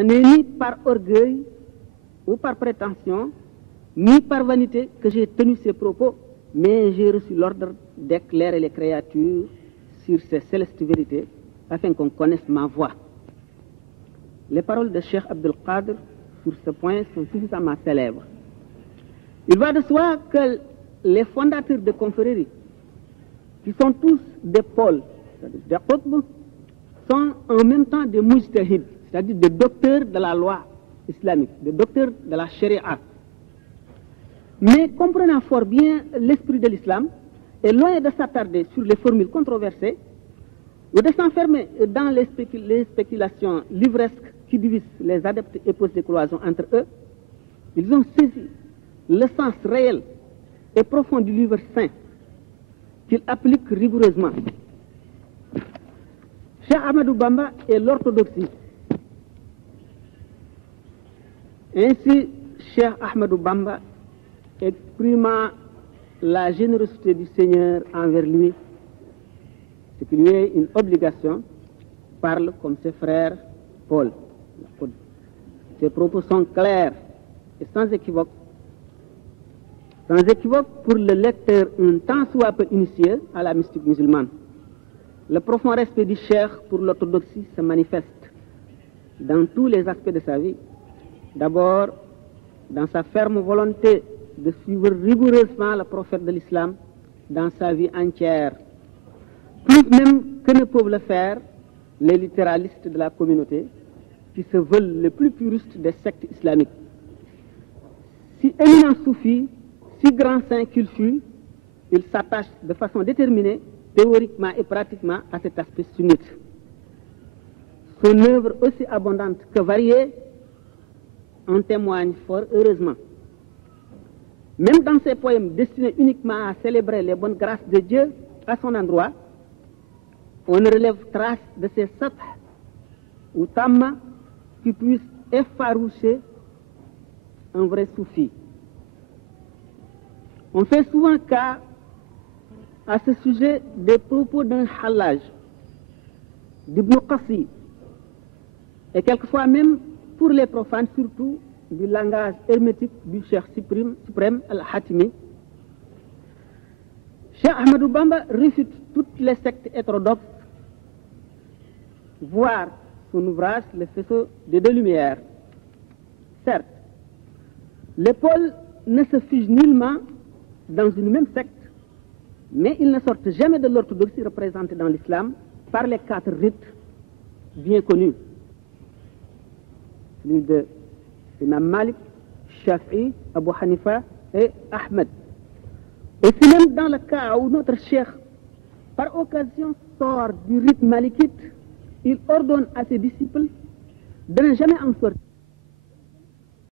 ce n'est ni par orgueil ou par prétention, ni par vanité que j'ai tenu ces propos, mais j'ai reçu l'ordre d'éclairer les créatures sur ces célestes vérités, afin qu'on connaisse ma voix. Les paroles de Cheikh Abdul Qadir sur ce point sont suffisamment célèbres. Il va de soi que les fondateurs de confréries, qui sont tous des pôles, c'est-à-dire des qutb, sont en même temps des mujtahid, c'est-à-dire des docteurs de la loi islamique, des docteurs de la sharia. Mais comprenant fort bien l'esprit de l'islam, et loin de s'attarder sur les formules controversées, ou de s'enfermer dans les spéculations livresques qui divisent les adeptes et posent des cloisons entre eux, ils ont saisi le sens réel et profond du livre saint qu'ils appliquent rigoureusement. Cheikh Ahmadou Bamba est l'orthodoxie. Ainsi, Cheikh Ahmadou Bamba, exprimant la générosité du Seigneur envers lui, ce qui lui est une obligation, parle comme ses frères Paul. Ses propos sont clairs et sans équivoque pour le lecteur un tant soit peu initié à la mystique musulmane. Le profond respect du cheikh pour l'orthodoxie se manifeste dans tous les aspects de sa vie. D'abord, dans sa ferme volonté de suivre rigoureusement le prophète de l'islam dans sa vie entière, plus même que ne peuvent le faire les littéralistes de la communauté qui se veulent les plus puristes des sectes islamiques. Si éminent soufi, si grand saint qu'il fut, il s'attache de façon déterminée, théoriquement et pratiquement, à cet aspect sunnite. Son œuvre, aussi abondante que variée, en témoigne fort heureusement. Même dans ses poèmes destinés uniquement à célébrer les bonnes grâces de Dieu à son endroit, on ne relève trace de ces sath ou tamma qui puissent effaroucher un vrai soufi. On fait souvent cas à ce sujet des propos d'un Hallaj, d'Ibn Qasi, et quelquefois même pour les profanes, surtout du langage hermétique du Cheikh suprême Al-Hatimi. Cheikh Ahmadou Bamba réfute toutes les sectes hétérodoxes, voire son ouvrage Le faisceau des deux lumières. Certes, les pôles ne se figent nullement dans une même secte, mais ils ne sortent jamais de l'orthodoxie représentée dans l'islam par les 4 rites bien connus. Celui de Imam Malik, Shafi'i, Abu Hanifa et Ahmed. Et si même dans le cas où notre cheikh, par occasion, sort du rite malikite, il ordonne à ses disciples de ne jamais en sortir.